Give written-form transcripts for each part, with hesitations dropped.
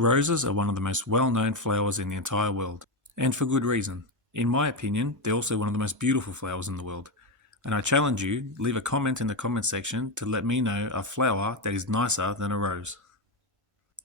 Roses are one of the most well-known flowers in the entire world, and for good reason. In my opinion, they're also one of the most beautiful flowers in the world. And I challenge you, leave a comment in the comment section to let me know a flower that is nicer than a rose.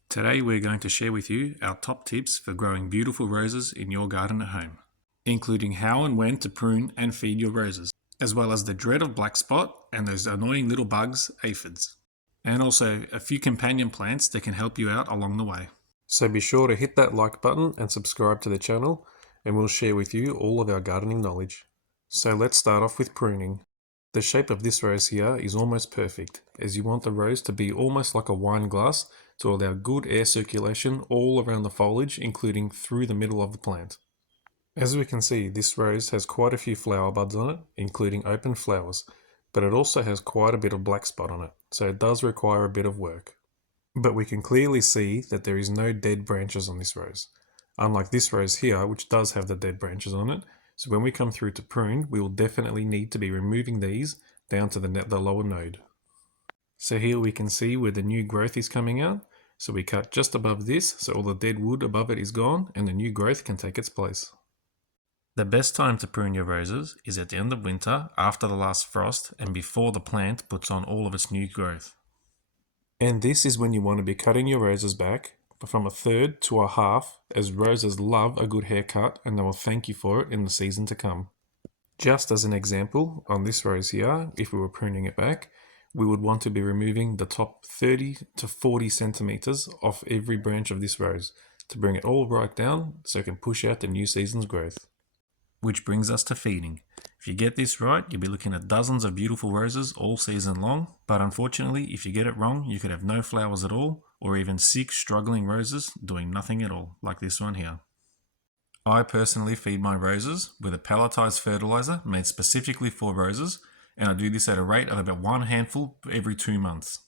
Today we're going to share with you our top tips for growing beautiful roses in your garden at home, including how and when to prune and feed your roses, as well as the dread of black spot and those annoying little bugs, aphids, and also a few companion plants that can help you out along the way. So be sure to hit that like button and subscribe to the channel, and we'll share with you all of our gardening knowledge. So let's start off with pruning. The shape of this rose here is almost perfect, as you want the rose to be almost like a wine glass to allow good air circulation all around the foliage, including through the middle of the plant. As we can see, this rose has quite a few flower buds on it, including open flowers, but it also has quite a bit of black spot on it, so it does require a bit of work. But we can clearly see that there is no dead branches on this rose, unlike this rose here, which does have the dead branches on it. So when we come through to prune, we will definitely need to be removing these down to the lower node. So here we can see where the new growth is coming out. So we cut just above this, so all the dead wood above it is gone and the new growth can take its place. The best time to prune your roses is at the end of winter, after the last frost, and before the plant puts on all of its new growth. And this is when you want to be cutting your roses back from a third to a half, as roses love a good haircut and they will thank you for it in the season to come. Just as an example, on this rose here, if we were pruning it back, we would want to be removing the top 30 to 40 centimeters off every branch of this rose to bring it all right down so it can push out the new season's growth. Which brings us to feeding. If you get this right, you'll be looking at dozens of beautiful roses all season long, but unfortunately, if you get it wrong, you could have no flowers at all, or even 6 struggling roses doing nothing at all, like this one here. I personally feed my roses with a pelletized fertilizer made specifically for roses, and I do this at a rate of about 1 handful every 2 months.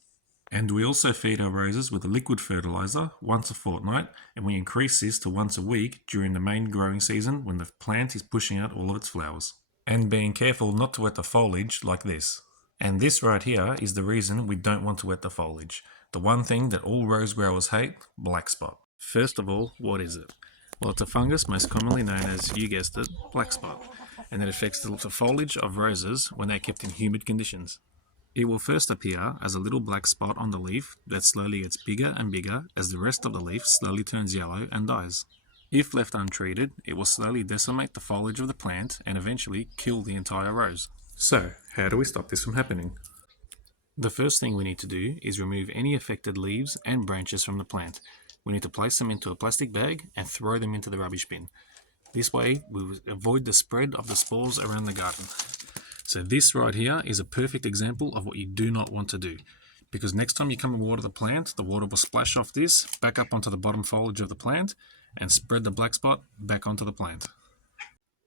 And we also feed our roses with a liquid fertilizer once a fortnight, and we increase this to once a week during the main growing season when the plant is pushing out all of its flowers. And being careful not to wet the foliage like this. And this right here is the reason we don't want to wet the foliage. The one thing that all rose growers hate, black spot. First of all, what is it? Well, it's a fungus most commonly known as, you guessed it, black spot, and it affects the foliage of roses when they're kept in humid conditions. It will first appear as a little black spot on the leaf that slowly gets bigger and bigger as the rest of the leaf slowly turns yellow and dies. If left untreated, it will slowly decimate the foliage of the plant and eventually kill the entire rose. So, how do we stop this from happening? The first thing we need to do is remove any affected leaves and branches from the plant. We need to place them into a plastic bag and throw them into the rubbish bin. This way, we will avoid the spread of the spores around the garden. So this right here is a perfect example of what you do not want to do, because next time you come and water the plant, the water will splash off this back up onto the bottom foliage of the plant and spread the black spot back onto the plant.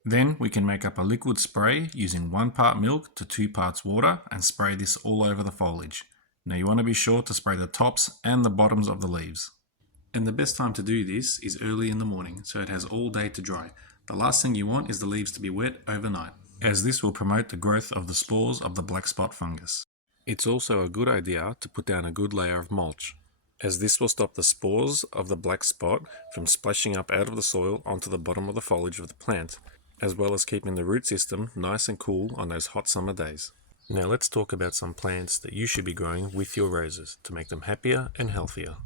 Then we can make up a liquid spray using 1 part milk to 2 parts water and spray this all over the foliage. Now you want to be sure to spray the tops and the bottoms of the leaves. And the best time to do this is early in the morning, so it has all day to dry. The last thing you want is the leaves to be wet overnight, as this will promote the growth of the spores of the black spot fungus. It's also a good idea to put down a good layer of mulch, as this will stop the spores of the black spot from splashing up out of the soil onto the bottom of the foliage of the plant, as well as keeping the root system nice and cool on those hot summer days. Now let's talk about some plants that you should be growing with your roses to make them happier and healthier.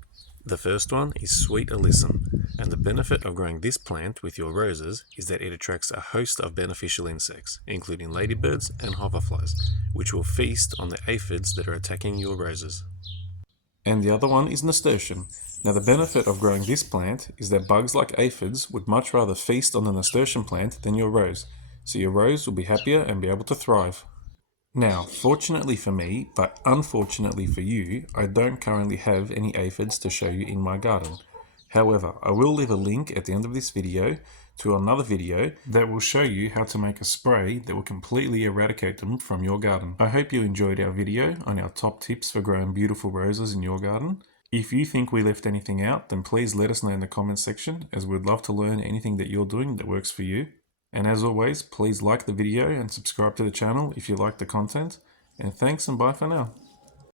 The first one is sweet alyssum, and the benefit of growing this plant with your roses is that it attracts a host of beneficial insects, including ladybirds and hoverflies, which will feast on the aphids that are attacking your roses. And the other one is nasturtium. Now the benefit of growing this plant is that bugs like aphids would much rather feast on the nasturtium plant than your rose, so your rose will be happier and be able to thrive. Now, fortunately for me, but unfortunately for you, I don't currently have any aphids to show you in my garden. However, I will leave a link at the end of this video to another video that will show you how to make a spray that will completely eradicate them from your garden. I hope you enjoyed our video on our top tips for growing beautiful roses in your garden. If you think we left anything out, then please let us know in the comments section, as we'd love to learn anything that you're doing that works for you. And as always, please like the video and subscribe to the channel if you like the content. And thanks and bye for now.